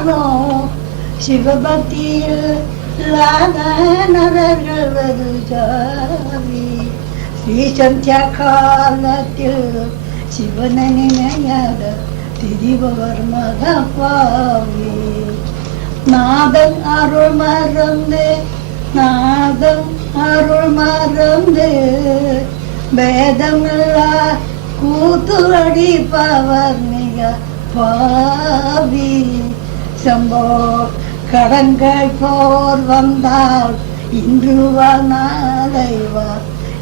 யாரும் சிவபக்தியில் நரர்களது ஜாவி ஸ்ரீ சந்தியா காலத்தில் சிவனை நினையாத திரிபவர் மகப்பாவி நாதன் அருள் மறந்து வேதமில்லா கூத்து அடிப்பவர் மிக பாவி சம்போ கடன்கள் போர் வந்தால் இன்று வா நாளை வா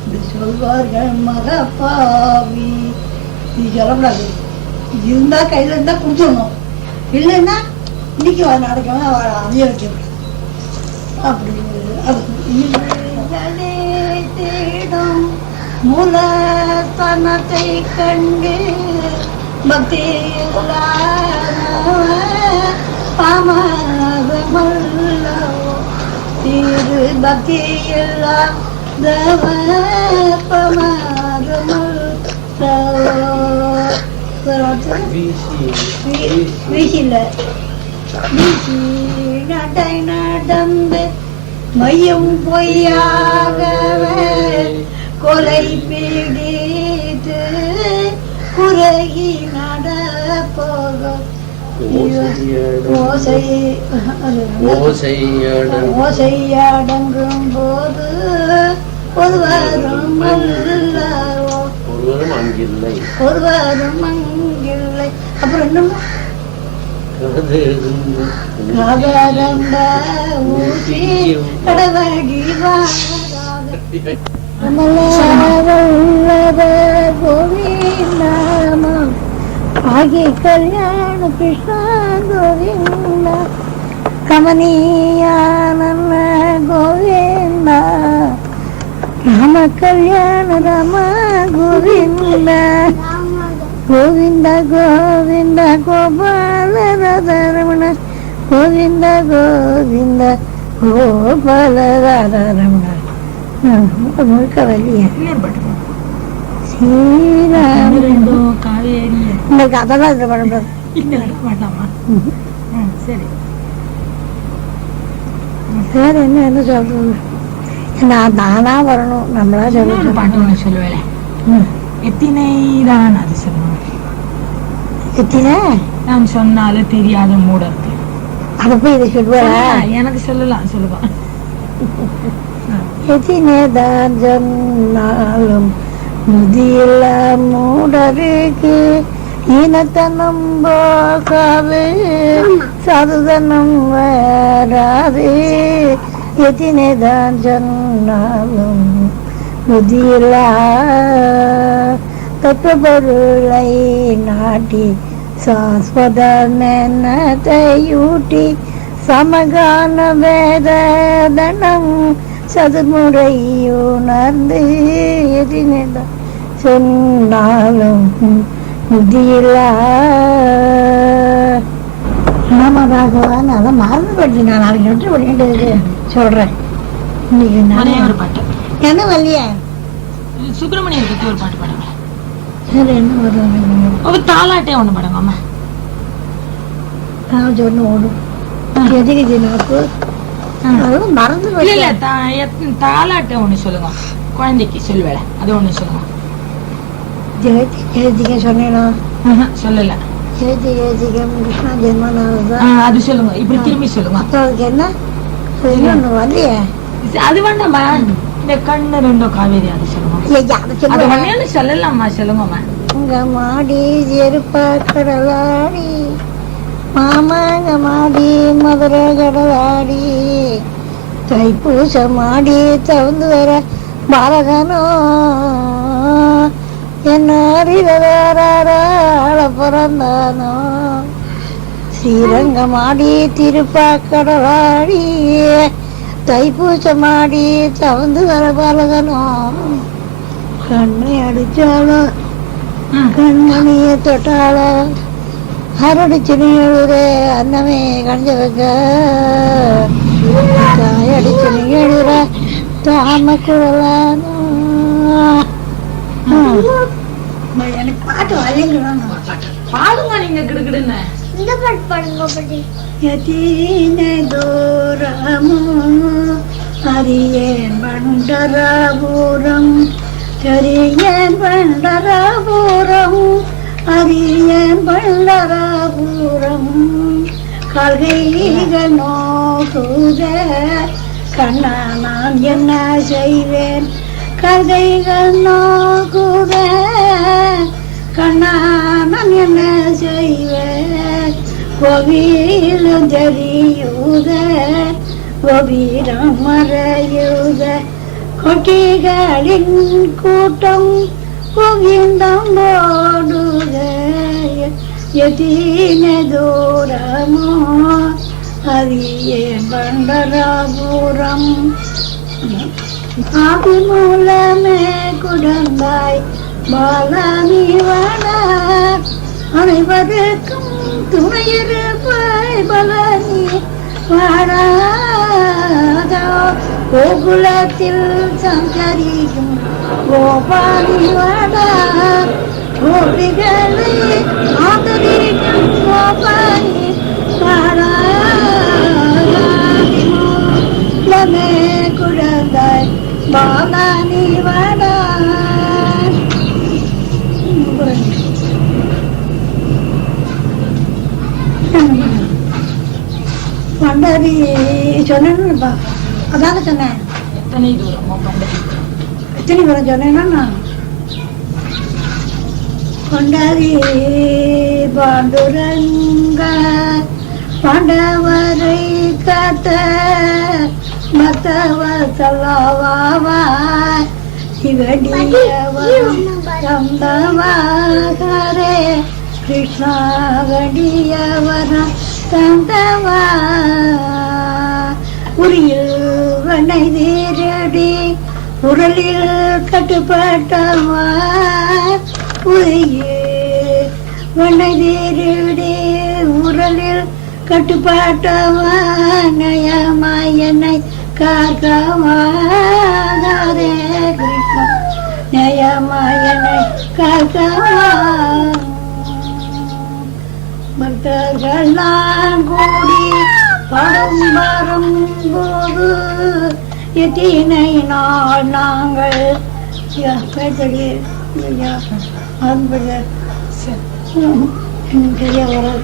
இது சொல்வார்கள் மகப்பாவி. இது சொல்லக்கூடாது. இருந்தா கையில இருந்தா குடிச்சிடணும், இல்லைன்னா இன்னைக்கு நாளைக்கு அதைய வைக்கக்கூடாது. அப்படி அது தேடும் மூலஸ்தானத்தை கண்டு பக்தி பாமரமல்லவோ திரு பக்தி இல்லாதவ வீசில வீசி நடை நடந்து மையம் பொய்யாகவே கொலை பிடித்து குறைகி நடப்போக ஓசையடங்கும் போது ஒருவரும் அங்கில்லை. அப்புறம் என்னமா ஊசி கடவடி கோவிந்தாமம் ஆகி கல்யாண கிருஷ்ணா கோவிந்தா கமனியான கோவிந்தா ராம கல்யாண ராம கோவிந்தா கோவிந்த கோவிந்த கோபால ரமண கோவிந்த கோவிந்த கோபால ரமண முழுக்க வழிய ஸ்ரீராம் உங்களுக்கு அதெல்லாம் இந்த படம் வேண்டாமா? சரி வேற என்ன சொல்றது? நான் தானா வரணும், நம்மளா சொல்ல பாட்டு ஒன்று சொல்லுவேன். எத்தினைதான் அது சொல்லணும். எத்தினை நான் சொன்னாலும் தெரியாத மூடத்து அதை போய் இதை சொல்லுவா? எனக்கு சொல்லலாம், சொல்லுவா. எத்தினைதான் சொன்னாலும் முதியில மூடருக்கு இனத்தனம் போகாது, சதுதனம் வராது. எத்தினைதான் சொன்னாலும் முதியில தத்துவ பொருளை நாட்டி சாஸ்வத மெனத்தையூட்டி சமகான வேதனம் சதுமுறையுணர்ந்து எதினேதான் சொன்னாலும் முதியில ஆமா ராகவான். அதான் மறந்து போயிட்டு நான் நாளைக்கு நட்டு பண்ணிட்டு சொல்றேன். இன்னைக்கு நானே ஒரு பாட்டு என்ன வல்லியா சுப்பிரமணியன் பத்தி ஒரு பாட்டு பாடுங்க. சரி என்ன ஒரு தாலாட்டே ஒண்ணு பாடுங்க. அம்மா ஒண்ணு ஓடும் எதுக்கு நாக்கு அதெல்லாம் மறந்து இல்ல தாலாட்டே ஒண்ணு சொல்லுங்க, குழந்தைக்கு சொல்லுவேல அது ஒண்ணு சொல்லுங்க. ஜெயதிக சொன்னேனா? சொல்லல. ஜெயதிகம் கிருஷ்ணா ஜென்மனாவதா அது சொல்லுங்க. இப்படி திரும்பி சொல்லுங்க. அதுக்கு என்ன ஒண்ணு வரலையே, அது வேண்டாமா? இந்த கண்ணு ரெண்டோ காவேரி அது சொல்லுங்க. சொல்லலாமா? சொல்லுங்கம்மா. உங்க மாடி எருப்பா கடலாடி மாமாங்க மாடி மதுரை கடலாடி தைப்பூச மாடி தவந்து வர பாலகனோ என்ன அறிவார பிறந்தானோ ஸ்ரீரங்க மாடி திருப்பா கடலாடி தைப்பூச மாடி தவந்து வர பாலகனோ கண்ணை அடிச்சாலோ கண்மணிய தொட்டாலோ அரடிச்சு நீழுரே அன்னமே கஞ்ச வைக்க தாயடிச்சு நீழுற தாம குழலானோ. எனக்கு பாட்டு வரையலாம் பாடுங்க நீங்க கிடுக்கிடுன்னு இந்த பாட்டு பாடுங்க பாட்டி. யதீன தூரமு அரியேன் பண்டராபுரம் தெரியேன் பண்டராபுரம் அரியேன் பண்டராபுரம் கல்கைகள் நோக்குத கண்ணா நான் என்ன செய்வேன் கல்கைகள் நோக்குத கண்ணா நான் என்ன செய்வேன் கோவிலும் தெரியுத கோபீரம் மறையுத கொட்டிகளின் கூட்டம் கோவிந்தம் ஓடுத எதீன தூரமோ அரியே பண்டராபுரம் ஆதி மூலமே குடந்தாய் பாலானி வாடா அனைவருக்கும் துணையிருப்பாய் பலனி வாடாதோ கோகுலத்தில் சஞ்சரிக்கும் கோபாலி வாடா கோபிகளை ஆதரிக்கும் கோபாலி வாடாமே குழந்தாய் பாலானி வாடா பண்டரி சொன்னேன்னுப்பா அதான சொன்னேன். எத்தனை தூரம் சொன்னேன்னா பண்டரி பாண்டுரங்க பாண்டவரை காத்த மத்தவ சொல்லவாவா சிவடியவரம் தந்தவாகரே கிருஷ்ணா வடியவரம் தந்தவா உரியில் வண்ணை தேரடி உரலில் கட்டுப்பட்டவா உரியில் வண்ணை தேரடி உரலில் கட்டுப்பட்டவா நயமாய் என்னை காக்கவாதே கிருஷ்ணா நயமாய் என்னை காக்கவா பக்தர்கள் நான் கூடி படம் வரும்போது எத்தனை நாள் நாங்கள் தெரிய வராது.